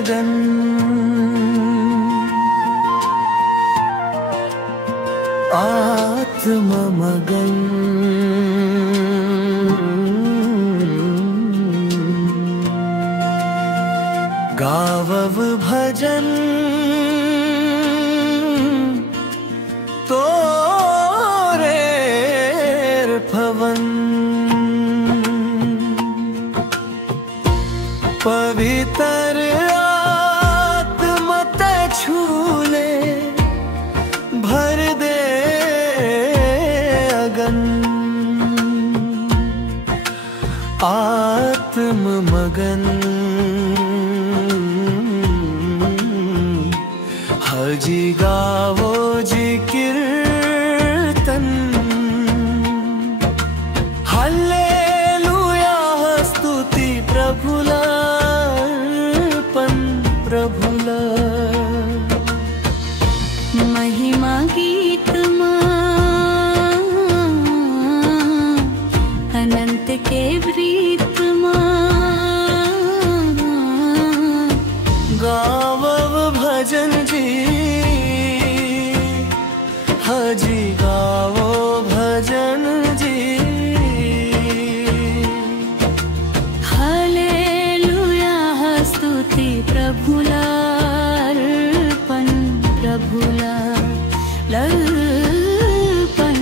मगन। आत्म मगन। गावव भजन तोरेर भवन। पवित्र आत्मा ते छूले भर दे अगन। आत्म मगन। हजी गावो जी कीर्तन। हल्लेलुया स्तुति प्रभुला अर्पण प्रभुला। महिमा गीत अनंत के प्रीत गावव भजन जी। हजी गावो भजन जी। हालेलुया स्तुति प्रभुला अर्पण प्रभुला अर्पण।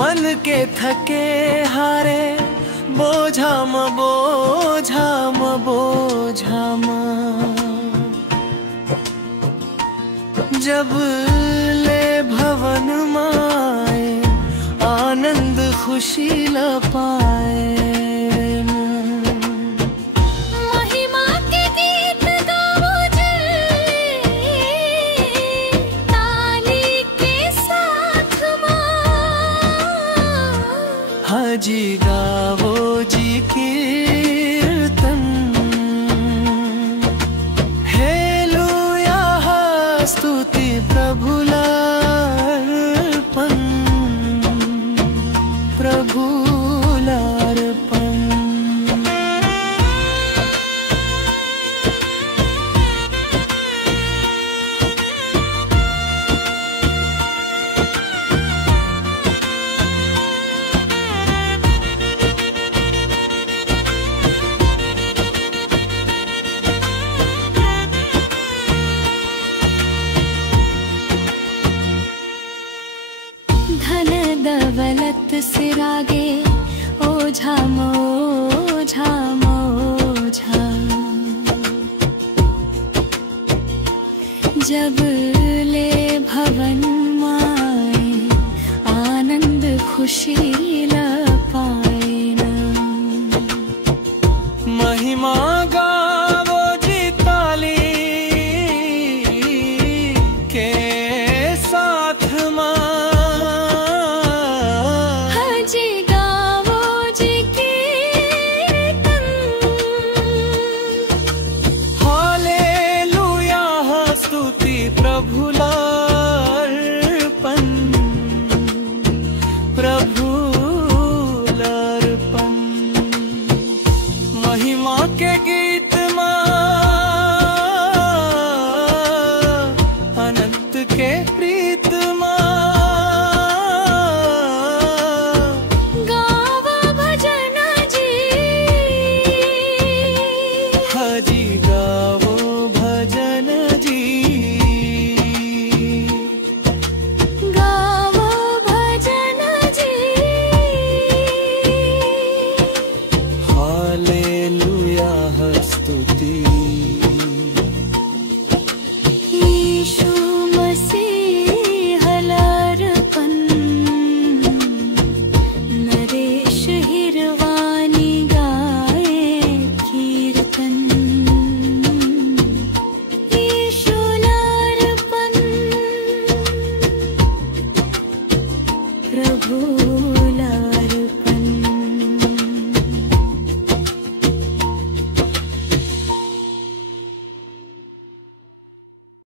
मन के थके हारे बोझा म बोझा म बोझा म। जब ले भवन माए आनंद खुशी ल पाए। महिमा के गीत गाओ जी ताली के साथ हजी गावो जी कीर्तन। हेलुया स्तुति प्रभुला अर्पण प्रभुला अर्पण। धन दौलत सिरागे ओझा मोझा मोझा। जब ले भवन माए आनंद खुशी ल पाए ना। महिमा गावो जी ताली के साथ माँ। प्रभुला अर्पण प्रभुला अर्पण। महिमा के गीत अनंत के प्रीत गावा भजन जी। हजी